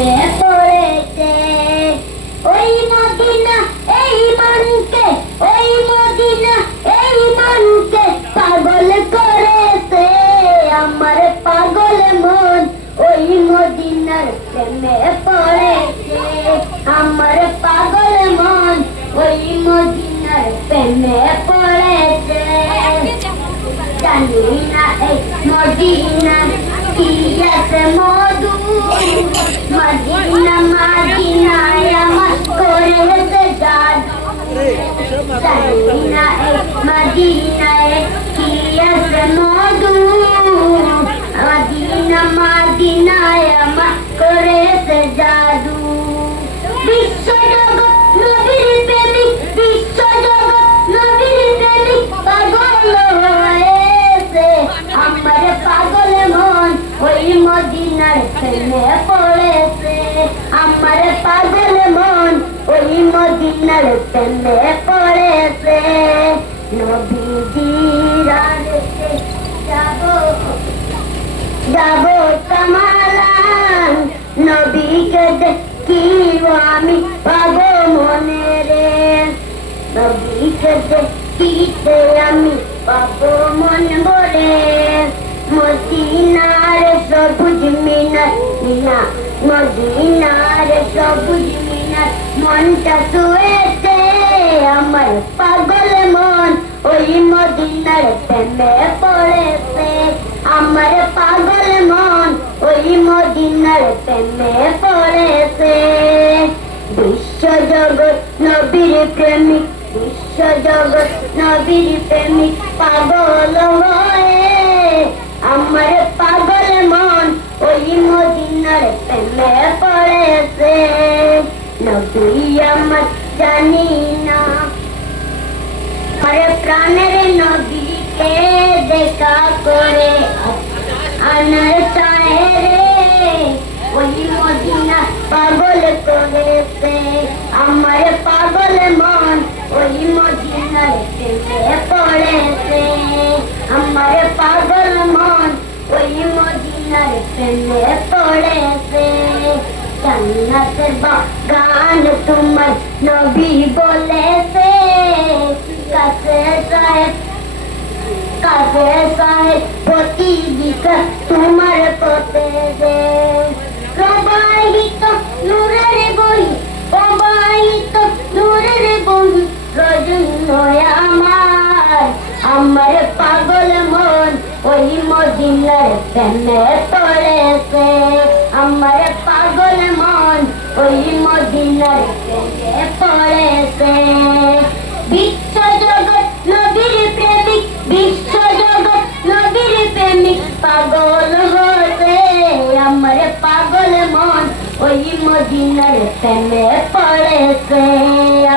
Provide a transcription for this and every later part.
প্রেমে পড়েছে। ওই মদিনা এই মনকে, ওই মদিনা এই মনকে পাগল করেছে। আমার পাগল মন ওই মদিনার প্রেমে পড়েছে। আমার পাগল মন ওই মদিনার প্রেমে পড়েছে। জানি না এই মদিনা কি আছে মধু, মদিনা মদিনায় আমার করেছে জাদু। জানি না এই মদিনায় কি আছে মধু, মদিনা মদিনায় আমার করেছে জাদু। বিশ্ব জগৎ নবীর প্রেমিক, বিশ্ব জগৎ নবীর প্রেমিক পাগল হয়েছে। আমার পাগল মন ওই মদিনার প্রেমে পড়েছে। আমার পাগল মন ওই মদিনার প্রেমে পড়েছে। নবীজির আদেশে যাব, যাব কামালান, নবীকে দেখিব আমি পাবো মনে রে। নবীকে দেখিতে আমি পাবো মন ভরে। মদিনার সবুজ মিনার, মিনা মদিনার সবুজ মিনার মনটা ছুঁয়েছে। আমার পাগল মন ওই মদিনার প্রেমে পড়েছে। আমার পাগল মন ওই মদিনার প্রেমে পড়েছে। বিশ্ব জগৎ নবীর প্রেমিক, বিশ্ব জগৎ নবীর প্রেমিক পাগল হয়ে। আমার পাগল মন ওই মদিনার প্রেমে পড়েছে। নবী আমার জানি না, আরে প্রাণের নবীকে দেখা করে আনার চায় রে। ওই মদিনা পাগল করেছে। আমার পাগল মন ওই মদিনার প্রেমে পড়েছে। আমার পাগল মন ওই মদিনার প্রেমে পড়েছে। জান্নাতের বাগান তোমার নবী বলেছে। কাছে সাহেব, কাছে সাহেব প্রতিদিকা তোমার পথে যে প্রবাহিত নূরের বই, প্রবাহিত নূরের বই রজনী আমার। আমার পাগল মন ওই মদিনার প্রেমে পড়েছে। আমার পাগল মন ওই মদিনার প্রেমে পড়েছে। বিশ্ব জগৎ নবীর প্রেমিক, বিশ্ব জগৎ নবীর প্রেমিক পাগল হতে। আমার পাগল মন ওই মদিনার প্রেমে পড়েছে।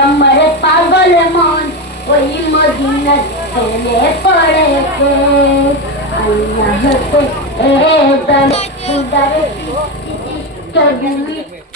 আমার পাগল মন ওই মদিনার প্রেমে পড়েছে। আল্লাহ হতে এ জানে উদারে